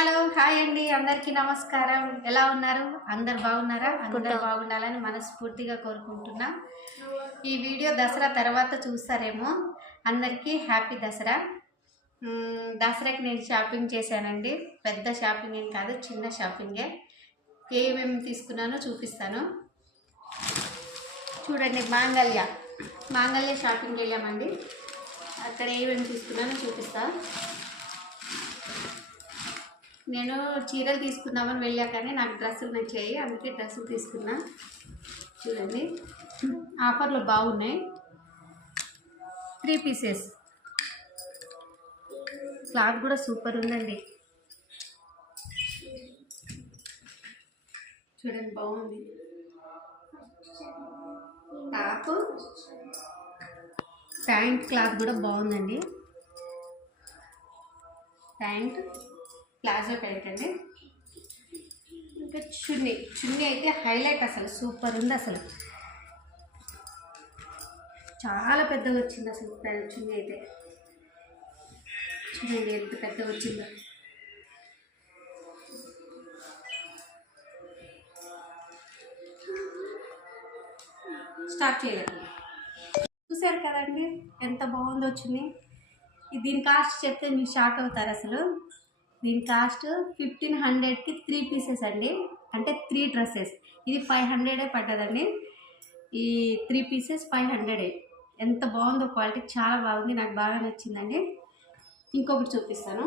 Hello hi అండి. అందరికీ నమస్కారం. ఎలా ఉన్నారు? అందరు బాగున్నారా? అందరు బాగుండాలని మనస్ఫూర్తిగా కోరుకుంటున్నా. ఈ వీడియో దసరా తర్వాత చూస్తారేమో. అందరికీ హ్యాపీ దసరా. దసరాకి నేను షాపింగ్ చేశానండి. పెద్ద షాపింగ్ ఏం కాదు చిన్న షాపింగే. ఏమేమి తీసుకున్నానో చూపిస్తాను. చూడండి మాంగళ్య. మాంగళ్య షాపింగ్ వెళ్ళామండి అక్కడ ఏమేమి తీసుకున్నానో చూపిస్తా. నేను చీరలు తీసుకుందామని వెళ్ళా కానీ నాకు డ్రెస్సులు నచ్చాయి. అందుకే డ్రెస్సులు తీసుకున్నా. చూడండి. ఆఫర్లు బాగున్నాయి. త్రీ పీసెస్ క్లాత్ కూడా సూపర్ ఉందండి. చూడండి బాగుంది. టాప్ ప్యాంట్ క్లాత్ కూడా బాగుందండి. ప్యాంట్ ప్లాజో ప్యాంట్ అండి ఇంకా చున్నీ చున్నీ అయితే హైలైట్ అసలు సూపర్ ఉంది అసలు. చాలా పెద్దగా వచ్చింది అసలు చున్నీ అయితే. చూడండి ఎంత పెద్దగా వచ్చిందో. స్టార్ట్ చేయలేదు చూసారు కదండి ఎంత బాగుందో వచ్చింది దీని కాస్ట్ చెప్తే మీరు షాక్ అవుతారు అసలు. దీని కాస్ట్ ఫిఫ్టీన్ హండ్రెడ్కి త్రీ పీసెస్ అండి. అంటే త్రీ డ్రెస్సెస్. ఇది ఫైవ్ హండ్రెడే పడ్డదండి. ఈ త్రీ పీసెస్ ఫైవ్ హండ్రెడే. ఎంత బాగుందో క్వాలిటీ చాలా బాగుంది. నాకు బాగా నచ్చిందండి. ఇంకొకటి చూపిస్తాను.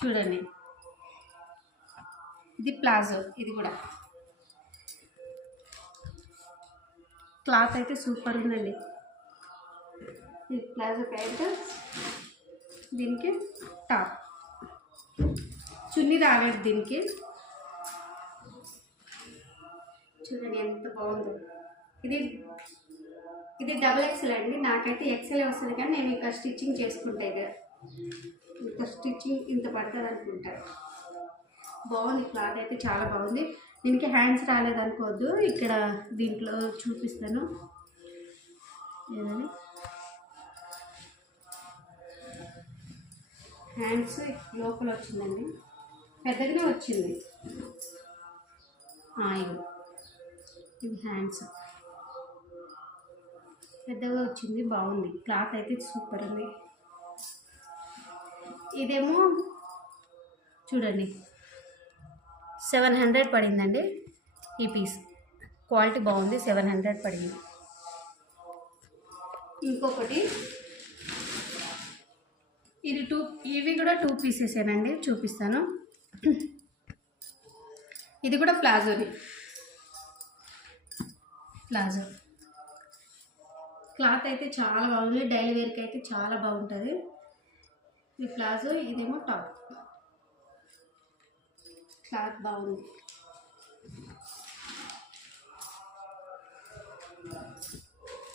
చూడండి. ఇది ప్లాజో. ఇది కూడా. క్లాత్ అయితే సూపర్ ఉందండి. ఇది ప్లాజో ప్యాంట్. దీనికి టాప్. చున్నీ రాలేదు దీనికి. చూడండి ఎంత బాగుందో. ఇది ఇది డబుల్ ఎక్స్ఎల్ అండి. నాకైతే ఎక్స్ఎల్ వస్తుంది కానీ నేను ఇంకా స్టిచ్చింగ్ చేసుకుంటా ఇక. ఇంత స్టిచ్చింగ్ ఇంత పడుతుంది అనుకుంటా. బాగుంది క్లాత్ అయితే చాలా బాగుంది. దీనికి హ్యాండ్స్ రాలేదనుకోవద్దు ఇక్కడ దీంట్లో చూపిస్తాను. ఏదని హ్యాండ్స్ లోపల వచ్చిందండి పెద్దగానే వచ్చింది. ఆ, ఇవి. హ్యాండ్స్. పెద్దగా వచ్చింది బాగుంది. క్లాత్ అయితే సూపర్ ఉంది ఇదేమో చూడండి. సెవెన్ హండ్రెడ్ పడిందండి ఈ పీస్. క్వాలిటీ బాగుంది సెవెన్ హండ్రెడ్ పడింది. ఇంకొకటి ఇది టూ ఇవి కూడా టూ పీసెసేనండి చూపిస్తాను. ఇది కూడా ప్లాజోది. ప్లాజో. క్లాత్ అయితే చాలా బాగుంది డైలీ వేర్కి అయితే చాలా బాగుంటుంది. ఇది ప్లాజో ఇదేమో టాప్. క్లాత్ బాగుంది.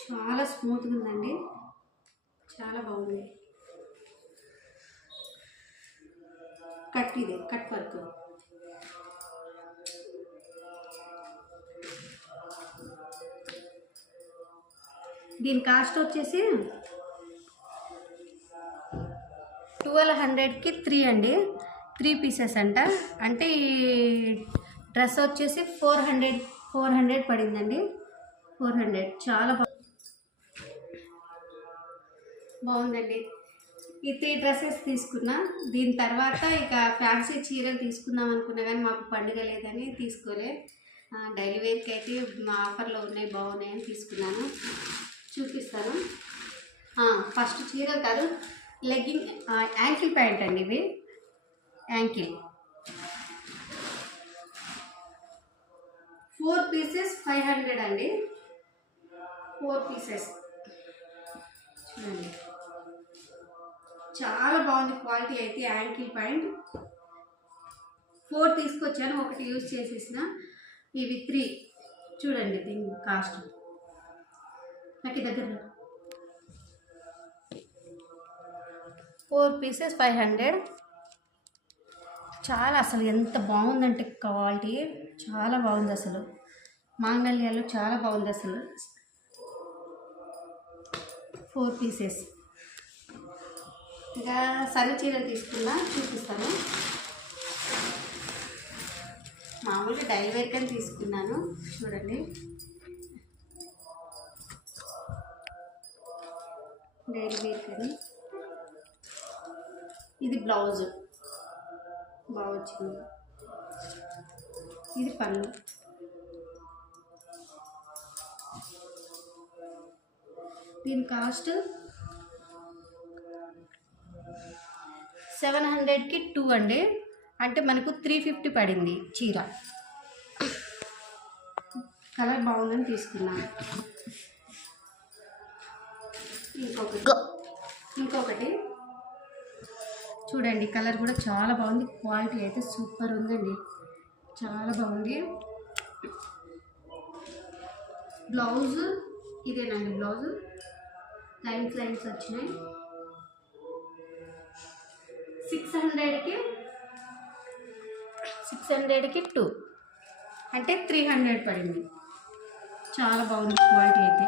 చాలా స్మూత్గా ఉందండి చాలా బాగుంది. కట్ ఇది కట్ వర్క్. దీని కాస్ట్ వచ్చేసి ట్వెల్వ్ హండ్రెడ్కి త్రీ అండి. త్రీ పీసెస్ అంట. అంటే ఈ డ్రెస్ వచ్చేసి ఫోర్ హండ్రెడ్ ఫోర్ హండ్రెడ్ పడిందండి. Four hundred. చాలా బాగుందండి. ఈ త్రీ డ్రెస్సెస్ తీసుకున్నా. దీని తర్వాత ఇక ఫ్యాన్సీ చీరలు తీసుకుందాం అనుకున్నా కానీ మాకు పండుగ లేదని తీసుకోలే. ఆ, డైలీ వేర్కి అయితే మా ఆఫర్లో ఉన్నాయి బాగున్నాయి అని తీసుకున్నాను. చూపిస్తాను. ఫస్ట్ చీరలు కాదు లెగ్గింగ్ యాంకిల్ ప్యాంట్ అండి ఇవి. Ankle four pieces five hundred అండి. ఫోర్ పీసెస్ చూడండి. చాలా బాగుంది క్వాలిటీ అయితే యాంకిల్ ప్యాంట్. ఫోర్ తీసుకొచ్చాను ఒకటి యూజ్ చేసేసిన. ఇవి త్రీ. చూడండి దీని కాస్ట్. నాకు దగ్గర ఫోర్ పీసెస్ ఫైవ్ హండ్రెడ్. చాలా అసలు ఎంత బాగుందంటే క్వాలిటీ. చాలా బాగుంది అసలు. మాంగళ్యాలు చాలా బాగుంది అసలు. Four pieces. ఇంకా సన్న చీరలు తీసుకున్నా చూపిస్తాను. మామూలుగా డైల్ వర్క్ అని తీసుకున్నాను చూడండి. డైలీ వర్క్ అని. ఇది బ్లౌజ్. బాగా వచ్చింది. ఇది పళ్ళు. దీని కాస్ట్ సెవెన్ హండ్రెడ్కి టూ అండి. అంటే మనకు త్రీ ఫిఫ్టీ పడింది చీర. కలర్ బాగుందని తీసుకున్నాను ఇంకొకటి. ఇంకొకటి. చూడండి కలర్ కూడా చాలా బాగుంది. క్వాలిటీ అయితే సూపర్ ఉందండి. చాలా బాగుంది. బ్లౌజ్ ఇదేనండి బ్లౌజ్. లైన్స్ లైన్స్ వచ్చినాయి. సిక్స్ హండ్రెడ్కి సిక్స్ హండ్రెడ్కి టూ. అంటే త్రీ హండ్రెడ్ పడింది. చాలా బాగుంది క్వాలిటీ అయితే.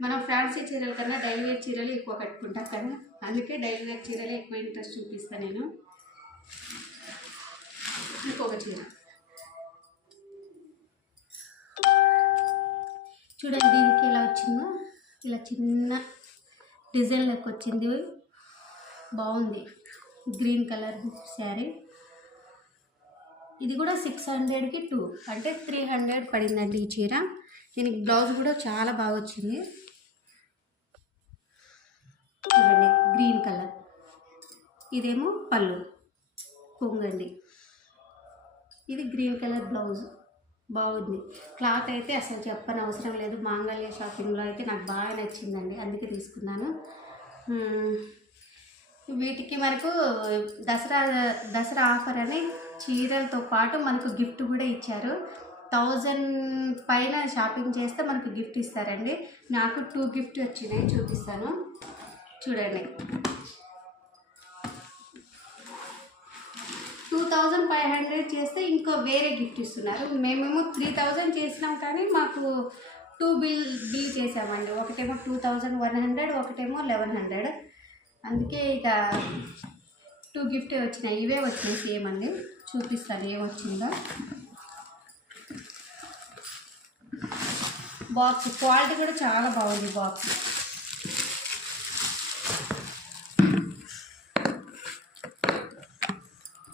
మనం ఫ్యాన్సీ చీరల కన్నా డైలీ వేర్ చీరలు ఎక్కువ కట్టుకుంటాం కదా. అందుకే డైలీ వేర్ చీరలే ఎక్కువ ఇంట్రెస్ట్ చూపిస్తాను నేను. ఇంకొక చీర. చూడండి దీనికి ఎలా వచ్చిందో. ఇలా చిన్న డిజైన్ లెక్క వచ్చింది. బాగుంది. Green colour sari. ఇది కూడా సిక్స్ హండ్రెడ్కి టూ అంటే త్రీ హండ్రెడ్ పడిందండి ఈ చీర. దీనికి బ్లౌజ్ కూడా చాలా బాగా వచ్చింది. చూడండి గ్రీన్ కలర్ ఇదేమో పళ్ళు. పొంగండి. ఇది గ్రీన్ కలర్ బ్లౌజ్ బాగుంది. క్లాత్ అయితే అసలు చెప్పని అవసరం లేదు. మాంగళ్య షాపింగ్లో అయితే నాకు బాగా నచ్చిందండి. అందుకే తీసుకున్నాను. వీటికి మనకు దసరా దసరా ఆఫర్ అని చీరలతో పాటు మనకు గిఫ్ట్ కూడా ఇచ్చారు. థౌజండ్ పైన షాపింగ్ చేస్తే మనకు గిఫ్ట్ ఇస్తారండి. నాకు టూ గిఫ్ట్ వచ్చినాయి చూపిస్తాను. చూడండి. థౌజండ్ ఫైవ్ హండ్రెడ్ చేస్తే ఇంకో వేరే గిఫ్ట్ ఇస్తున్నారు. మేమేమో త్రీ థౌజండ్ చేసినాం కానీ మాకు టూ బిల్ బిల్ చేసామండి ఒకటేమో టూ థౌజండ్ వన్ హండ్రెడ్ ఒకటేమో లెవెన్ హండ్రెడ్ అందుకే ఇక టూ గిఫ్ట్ వచ్చినాయి. ఇవే వచ్చినాయి సేమ్ అండి. చూపిస్తాను ఏమొచ్చిందో. బాక్స్ క్వాలిటీ కూడా చాలా బాగుంది బాక్స్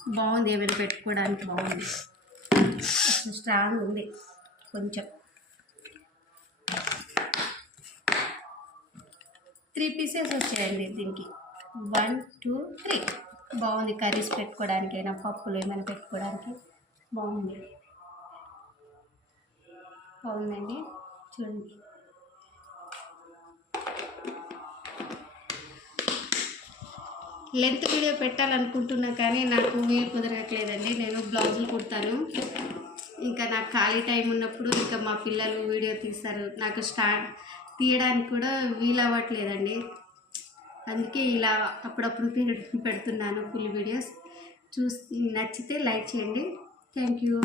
బాగుంది ఏమైనా పెట్టుకోవడానికి బాగుంది. స్ట్రాంగ్ ఉంది కొంచెం. త్రీ పీసెస్ వచ్చాయండి దీనికి. వన్ టూ త్రీ బాగుంది కర్రీస్ పెట్టుకోవడానికి అయినా పప్పులు ఏమైనా పెట్టుకోవడానికి బాగుంది. బాగుందండి చూడండి. లెంత్ వీడియో పెట్టాలనుకుంటున్నా కానీ నాకు వీలు కుదరట్లేదండి. నేను బ్లౌజులు కుడతాను. ఇంకా నాకు ఖాళీ టైం ఉన్నప్పుడు ఇంకా మా పిల్లలు వీడియో తీస్తారు. నాకు స్టార్ట్ తీయడానికి కూడా వీలు అవ్వట్లేదండి. అందుకే ఇలా అప్పుడప్పుడు పె- పెడుతున్నాను ఫుల్ వీడియోస్. చూసి నచ్చితే లైక్ చేయండి. Thank you.